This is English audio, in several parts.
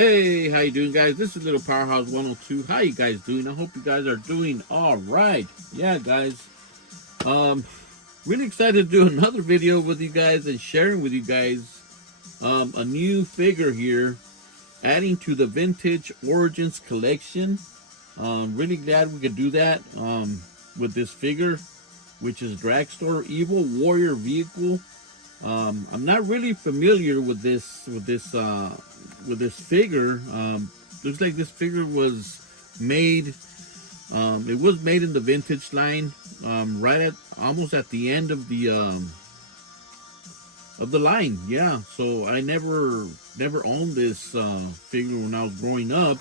Hey, how you doing, guys? This is Little Powerhouse 102. How you guys doing? I hope you guys are doing all right. Yeah, guys. Um, really excited to do another video with you guys and sharing with you guys a new figure here, adding to the Vintage Origins collection. Really glad we could do that with this figure, which is Dragstor Evil Warrior Vehicle. I'm not really familiar with this figure. Looks like this figure was made. It was made in the vintage line, right at almost at the end of the line. Yeah, so I never owned this figure when I was growing up,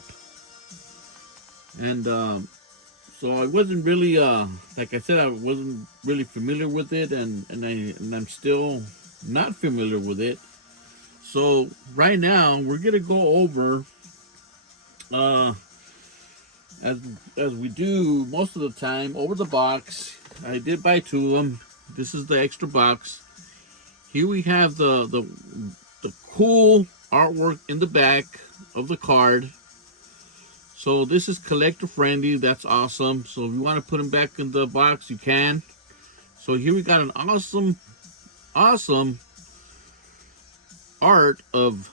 and so I wasn't really like I said, I wasn't really familiar with it, and I'm still not familiar with it. So right now we're gonna go over as we do most of the time, over the box. I did buy two of them. This is the extra box. Here we have the cool artwork in the back of the card. So this is collector friendly. That's awesome. So if you want to put them back in the box, you can. So here we got an awesome art of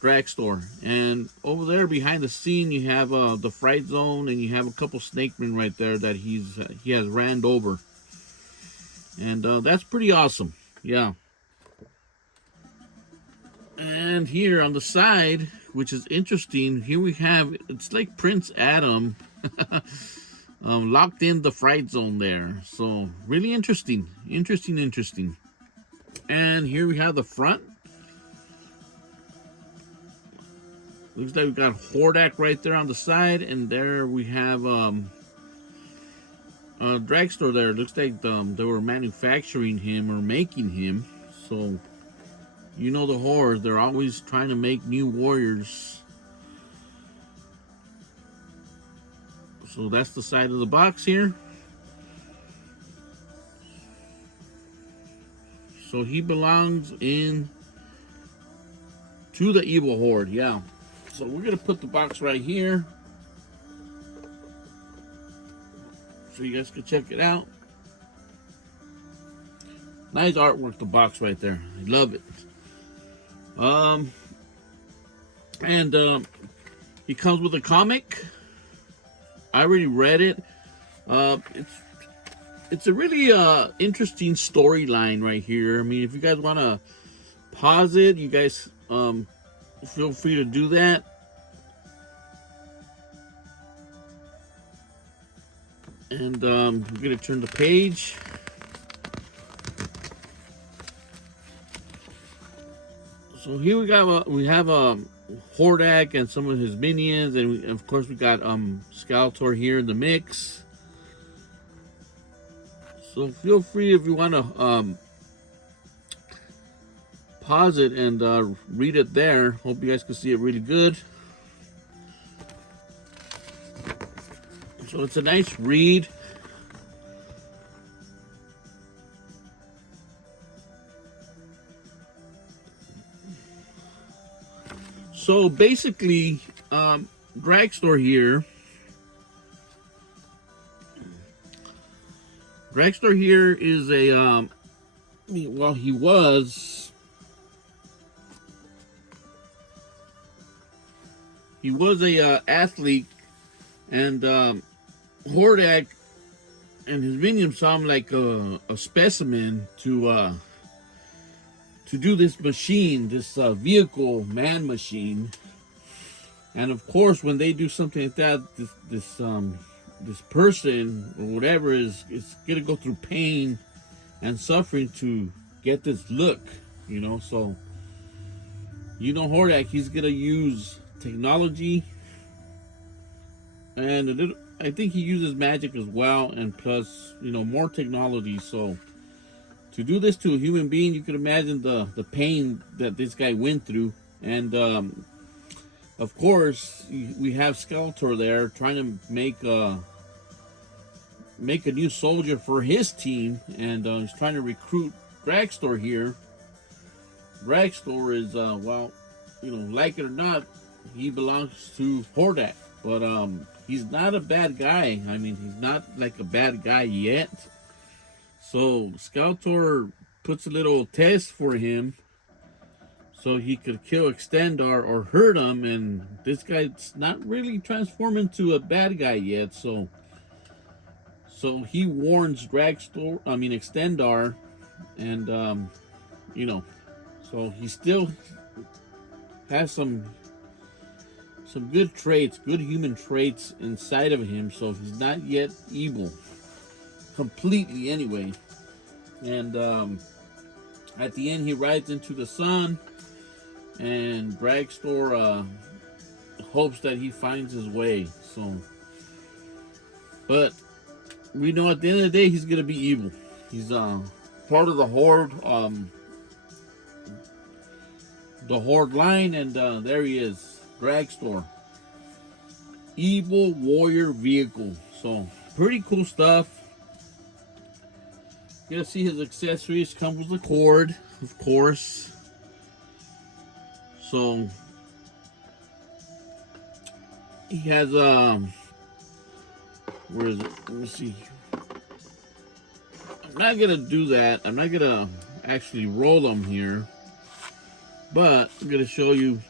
Dragstor, and over there behind the scene you have the Fright Zone, and you have a couple snakemen right there that he has ran over, and that's pretty awesome. Yeah. And here on the side, which is interesting, here we have, it's like Prince Adam locked in the Fright Zone there. So really interesting. And here we have the front. Looks like we got Hordak right there on the side, and there we have Dragstor there. Looks like they were manufacturing him or making him. So you know the Horde, they're always trying to make new warriors. So that's the side of the box here. So he belongs in to the Evil Horde, yeah. So we're gonna put the box right here so you guys can check it out. Nice artwork, the box right there. I love it. He comes with a comic. I already read it. It's a really interesting storyline right here. I mean, if you guys want to pause it, you guys feel free to do that. And we're gonna turn the page. So here we have Hordak and some of his minions, and of course we got Skeletor here in the mix. So feel free if you want to pause it and read it there. Hope you guys can see it really good. So it's a nice read. So basically, Dragstor here. Dragstor here is a well, he was a athlete, and Hordak and his minions saw him like a specimen to do this machine, this vehicle man machine. And of course, when they do something like that, this person or whatever is gonna go through pain and suffering to get this look, you know. So Hordak, he's gonna use technology, and I think he uses magic as well, and plus more technology. So to do this to a human being, you can imagine the pain that this guy went through. And of course, we have Skeletor there trying to make a new soldier for his team, and he's trying to recruit Dragstor here. Dragstor is, well, like it or not, he belongs to Hordak, but he's not a bad guy. I mean, he's not like a bad guy yet. So Skeletor puts a little test for him so he could kill Extendar or hurt him, and this guy's not really transformed into a bad guy yet. So he warns Extendar, and you know, so he still has some good traits, good human traits inside of him. So he's not yet evil completely, anyway. And at the end, he rides into the sun, and Dragstor hopes that he finds his way. So, but we know at the end of the day, he's gonna be evil. He's part of the Horde, line, and there he is, Dragstor, evil warrior vehicle. So pretty cool stuff. You're gonna see his accessories come with the cord, of course. So he has where is it? Let me see. I'm not gonna do that. I'm not gonna actually roll them here, but I'm gonna show you.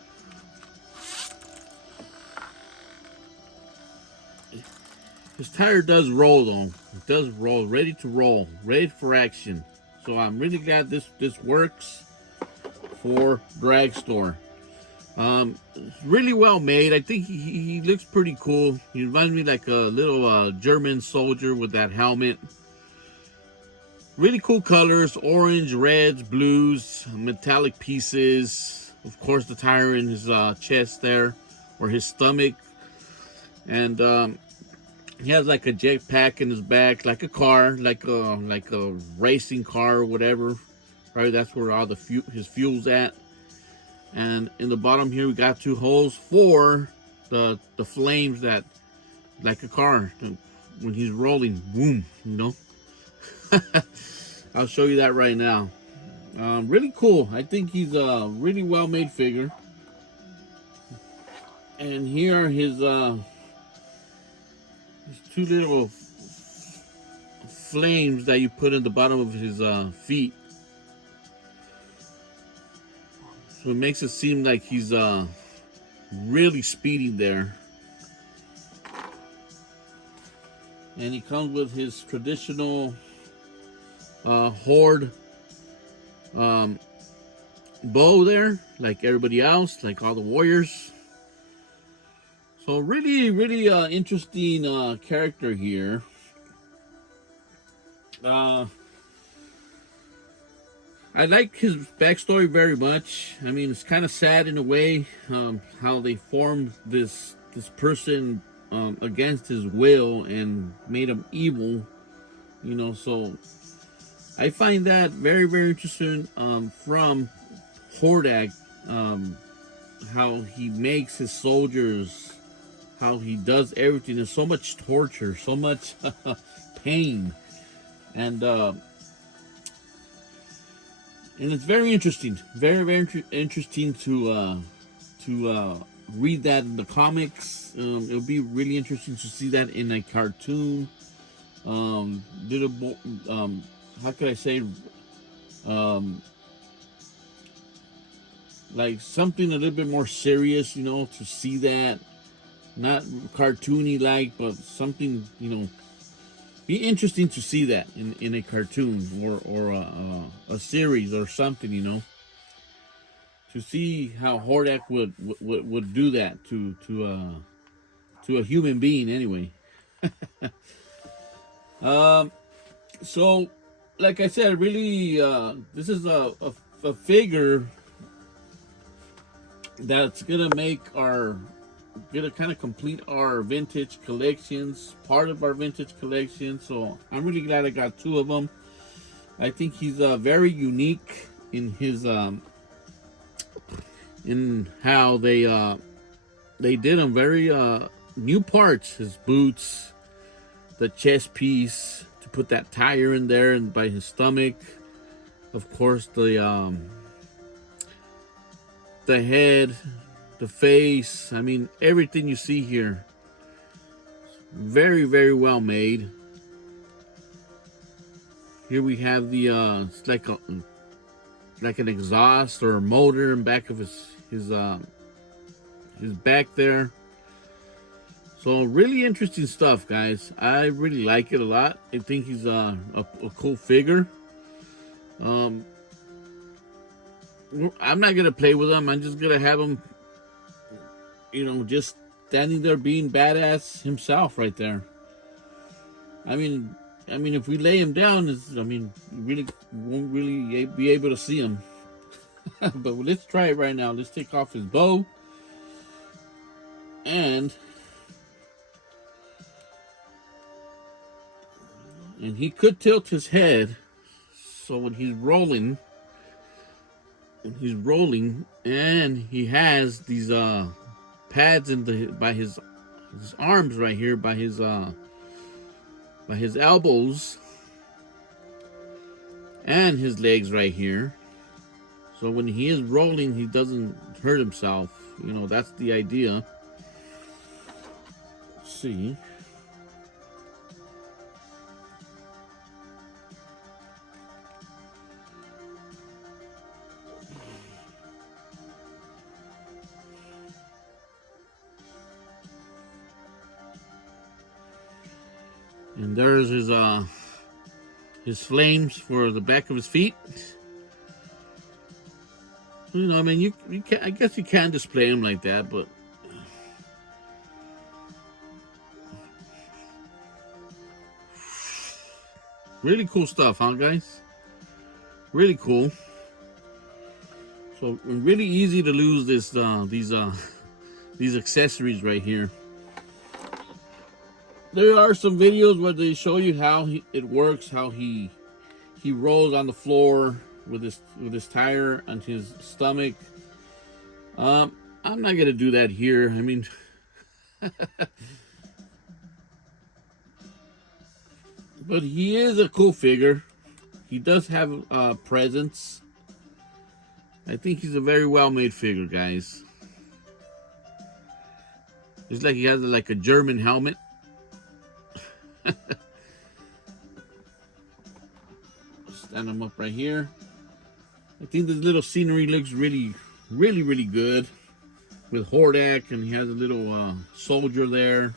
His tire does roll though. It does roll, ready to roll, ready for action. So I'm really glad this works for Dragstor. Really well made. I think he looks pretty cool. He reminds me like a little German soldier with that helmet. Really cool colors: orange, reds, blues, metallic pieces. Of course, the tire in his chest there, or his stomach, and he has like a jetpack in his back, like a car, like a racing car or whatever. Right, that's where all his fuel's at. And in the bottom here, we got 2 holes for the flames that, like a car, when he's rolling, boom, you know. I'll show you that right now. Really cool. I think he's a really well made figure. And here are his 2 little flames that you put in the bottom of his feet. So it makes it seem like he's really speeding there. And he comes with his traditional Horde bow there, like everybody else, like all the warriors. So really, really interesting character here. I like his backstory very much. I mean, it's kind of sad in a way, how they formed this person against his will and made him evil. You know, so I find that very, very interesting from Hordak, how he makes his soldiers, how he does everything. There's so much torture, so much pain, and it's very interesting, very, very interesting to read that in the comics. It'll be really interesting to see that in a cartoon. How could I say? Like something a little bit more serious, you know, to see that, not cartoony like, but something, you know. Be interesting to see that in a cartoon or a series or something, you know, to see how Hordak would do that to a human being anyway. So like I said, really this is a figure that's gonna kind of complete our vintage collections, part of our vintage collection. So I'm really glad I got 2 of them. I think he's very unique in his in how they did him. Very new parts, his boots, the chest piece to put that tire in there, and by his stomach, of course, the head, the face. I mean, everything you see here. Very, very well made. Here we have the it's like an exhaust or a motor in back of his back there. So really interesting stuff, guys. I really like it a lot. I think he's a cool figure. I'm not gonna play with him. I'm just gonna have him, just standing there being badass himself right there. I mean, if we lay him down, you really won't really be able to see him. But let's try it right now. Let's take off his bow, and he could tilt his head, so when he's rolling, and he has these pads by his arms right here, by his elbows, and his legs right here. So when he is rolling, he doesn't hurt himself. That's the idea. Let's see. And there's his flames for the back of his feet. You can, I guess you can display them like that, but really cool stuff, huh, guys? Really cool. So really easy to lose these accessories right here. There are some videos where they show you how it works, how he rolls on the floor with his tire on his stomach. I'm not gonna do that here. I mean, but he is a cool figure. He does have presence. I think he's a very well-made figure, guys. It's like he has like a German helmet. Stand him up right here. I think this little scenery looks really, really, really good with Hordak, and he has a little soldier there.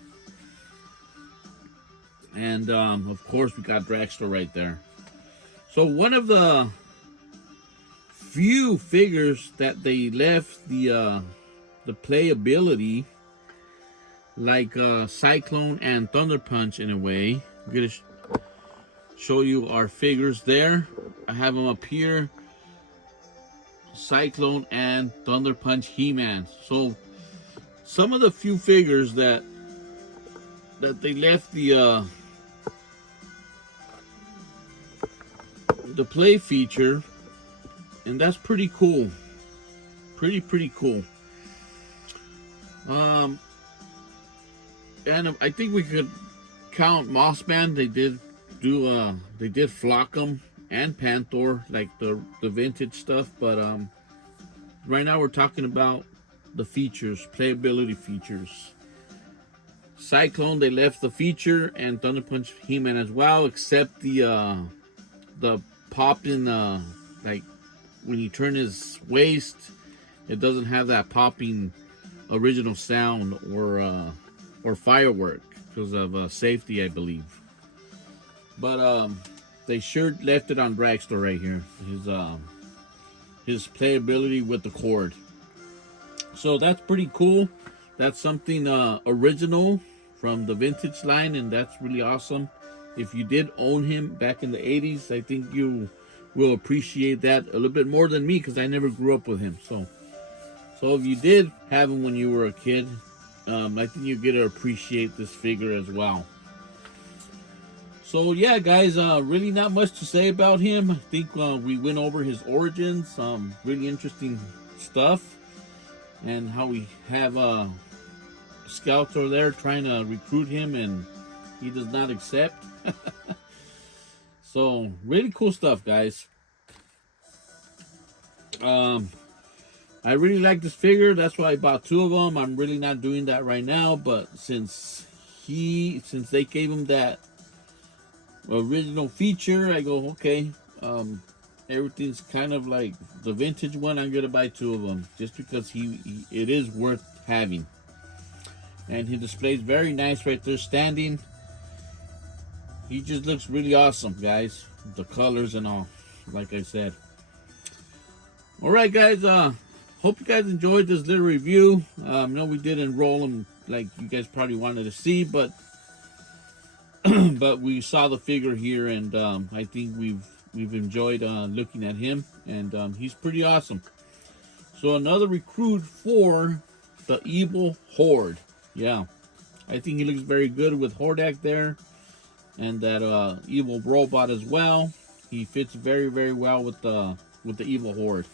And of course, we got Dragstor right there. So one of the few figures that they left the playability, like Cyclone and Thunder Punch in a way. I'm gonna show you our figures there. I have them up here. Cyclone and Thunder Punch He-Man. So some of the few figures that they left the play feature, and that's pretty cool. Pretty cool. And I think we could count Mossman. They did flock them and Panther, like the vintage stuff, but right now we're talking about the features, playability features. Cyclone, they left the feature, and Thunder Punch He-Man as well, except the popping, like when you turn his waist, it doesn't have that popping original sound or firework because of safety, I believe. But they sure left it on Dragstor right here. His playability with the cord. So that's pretty cool. That's something original from the vintage line, and that's really awesome. If you did own him back in the 80s, I think you will appreciate that a little bit more than me, because I never grew up with him. So if you did have him when you were a kid, I think you get to appreciate this figure as well. So yeah, guys, really not much to say about him. I think we went over his origins, really interesting stuff, and how we have scouts over there trying to recruit him, and he does not accept. So really cool stuff, guys. I I really like this figure. That's why I bought 2 of them. I'm really not doing that right now, but since they gave him that original feature, I go, okay, everything's kind of like the vintage one. I'm gonna buy 2 of them just because it is worth having. And he displays very nice right there standing. He just looks really awesome, guys. The colors and all, like I said. All right, guys. Hope you guys enjoyed this little review. No, we didn't roll him like you guys probably wanted to see, but but we saw the figure here, and I think we've enjoyed looking at him, and he's pretty awesome. So another recruit for the Evil Horde. Yeah, I think he looks very good with Hordak there, and that evil robot as well. He fits very, very well with the Evil Horde.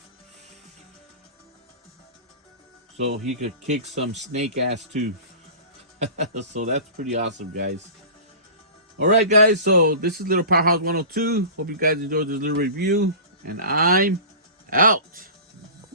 So he could kick some snake ass too. So that's pretty awesome, guys. Alright, guys, so this is Little Powerhouse 102. Hope you guys enjoyed this little review, and I'm out.